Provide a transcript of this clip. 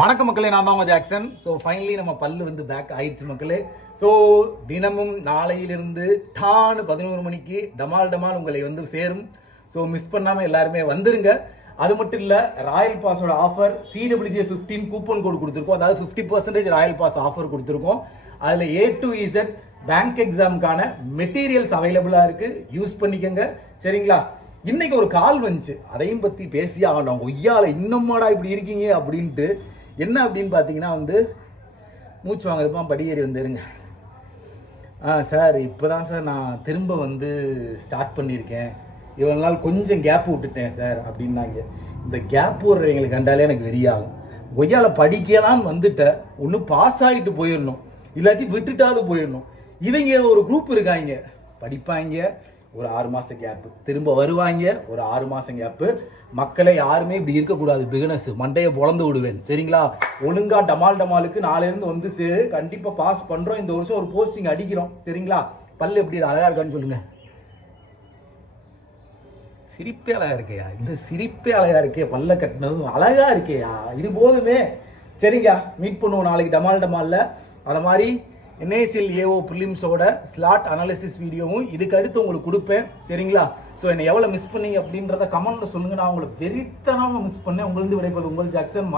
வணக்கம் மக்களே, நான் தான் ஜாக்சன். ஸோ ஃபைனலி நம்ம பல்லு வந்து பேக் ஆயிடுச்சு மக்களே. ஸோ தினமும் நாளையிலிருந்து டான்னு 11 மணிக்கு டமால் உங்களை வந்து சேரும். ஸோ மிஸ் பண்ணாமல் எல்லாருமே வந்துருங்க. அது மட்டும் இல்லை, ராயல் பாஸோட ஆஃபர் CWJ 15 கூப்பன் கோடு கொடுத்துருக்கோம். அதாவது 50% ராயல் பாஸ் ஆஃபர் கொடுத்துருக்கோம். அதில் A to Z பேங்க் எக்ஸாமுக்கான மெட்டீரியல்ஸ் அவைலபிளாக இருக்குது. யூஸ் பண்ணிக்கங்க, சரிங்களா? இன்னைக்கு ஒரு கால் வந்துச்சு, அதையும் பற்றி பேசியே ஆகணும். ஒய்யால இன்னும்மாடா இப்படி இருக்கீங்க அப்படின்ட்டு. என்ன அப்படின்னு பார்த்தீங்கன்னா வந்து மூச்சு வாங்குறப்ப படியேறி வந்துருங்க. சார் இப்போ தான் சார் நான் திரும்ப வந்து ஸ்டார்ட் பண்ணியிருக்கேன், இவ்வளோ நாள் கொஞ்சம் கேப் விட்டுட்டேன் சார் அப்படின்னாங்க. இந்த கேப் விடுறவங்களுக்கு கண்டாலே எனக்கு வெறியாகும். கொய்யால படிக்கலாம் வந்துட்ட, ஒன்று பாஸ் ஆகிட்டு போயிடணும், இல்லாட்டி விட்டுட்டாவது போயிடணும். இவங்க ஒரு குரூப் இருக்காங்க, படிப்பாங்க ஒரு 6 மாதம் கேப்பு, திரும்ப வருவாங்க ஒரு 6 மாதம் கேப்பு. மக்களை யாருமே இப்படி இருக்கக்கூடாது. பிகினஸ் மண்டையை பொழந்து விடுவேன், சரிங்களா? ஒழுங்கா டமாலுக்கு நாளையிலிருந்து வந்து கண்டிப்பாக பாஸ் பண்ணுறோம். இந்த வருஷம் ஒரு போஸ்டிங் அடிக்கிறோம், சரிங்களா? பல்லு எப்படி அழகா இருக்கான்னு சொல்லுங்க. சிரிப்பே அழகா இருக்கையா, இந்த சிரிப்பே அழகா இருக்கே, பல்ல கட்டினதும் அழகா இருக்கேயா, இது போதுமே. சரிங்க, மீட் பண்ணுவோம் நாளைக்கு டமால்ல. அதை மாதிரி NACL AO ப்ரிலிம்ஸோட ஸ்லாட் அனாலிசிஸ் வீடியோவும் இதுக்கு அடுத்து உங்களுக்கு கொடுப்பேன், சரிங்களா? ஸோ என்னை எவ்வளோ மிஸ் பண்ணீங்க அப்படின்றத கமெண்ட்ல சொல்லுங்க. நான் உங்களை வெறித்தனமாக மிஸ் பண்ணேன். உங்களிருந்து விடைபெறுவது உங்கள் ஜாக்சன்.